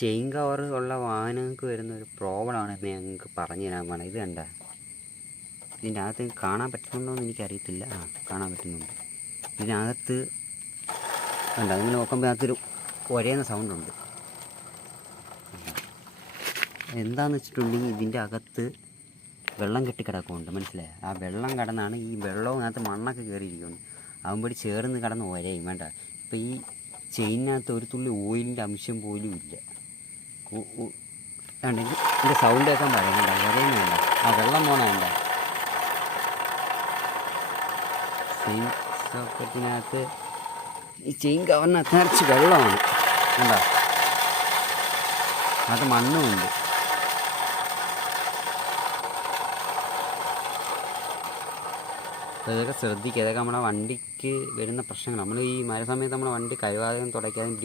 Chain cover ഉള്ള വാഹനങ്ങൾക്ക് വരുന്ന ഒരു പ്രോബ്ലമാണ് ഞങ്ങൾക്ക് പറഞ്ഞു തരാൻ പോകണം. ഇത് കണ്ട, ഇതിൻ്റെ അകത്ത് കാണാൻ പറ്റുന്നുണ്ടോ എന്ന് എനിക്കറിയത്തില്ല. കാണാൻ പറ്റുന്നുണ്ട്. ഇതിനകത്ത് കണ്ട, നിങ്ങൾ നോക്കുമ്പോൾ അകത്തൊരു ഒരേന്ന സൗണ്ടുണ്ട്. എന്താണെന്ന് വെച്ചിട്ടുണ്ടെങ്കിൽ ഇതിൻ്റെ അകത്ത് വെള്ളം കെട്ടിക്കിടക്കുന്നുണ്ട്, മനസ്സിലായോ? ആ വെള്ളം കടന്നാണ് ഈ വെള്ളത്തിനകത്ത് മണ്ണൊക്കെ കയറിയിരിക്കുന്നത്. ആകുമ്പോൾ ചേർന്ന് കടന്ന് ഒരയും വേണ്ട. ഇപ്പോൾ ഈ ചെയിനകത്ത് ഒരു തുള്ളി ഓയിലിൻ്റെ അംശം പോലും ഇല്ല. ഉണ്ടെങ്കിൽ ഇതിൻ്റെ സൗണ്ട് കേൾക്കാൻ പറയുന്നുണ്ട്. ഒരേന്നുണ്ട്, ആ വെള്ളം പോകണമുണ്ട. ചെയിൻ സോക്കറ്റിനകത്ത് ഈ ചെയിൻ കവറിനകത്ത് നിറച്ച് വെള്ളമാണ്, ഉണ്ടോ? അത് മണ്ണുമുണ്ട്. അപ്പോൾ ഇതൊക്കെ ശ്രദ്ധിക്കുക. ഇതൊക്കെ നമ്മുടെ വണ്ടിക്ക് വരുന്ന പ്രശ്നങ്ങൾ. നമ്മൾ ഈ മഴ സമയത്ത് നമ്മുടെ വണ്ടി കഴുകാതെയും തുടയ്ക്കാതെയും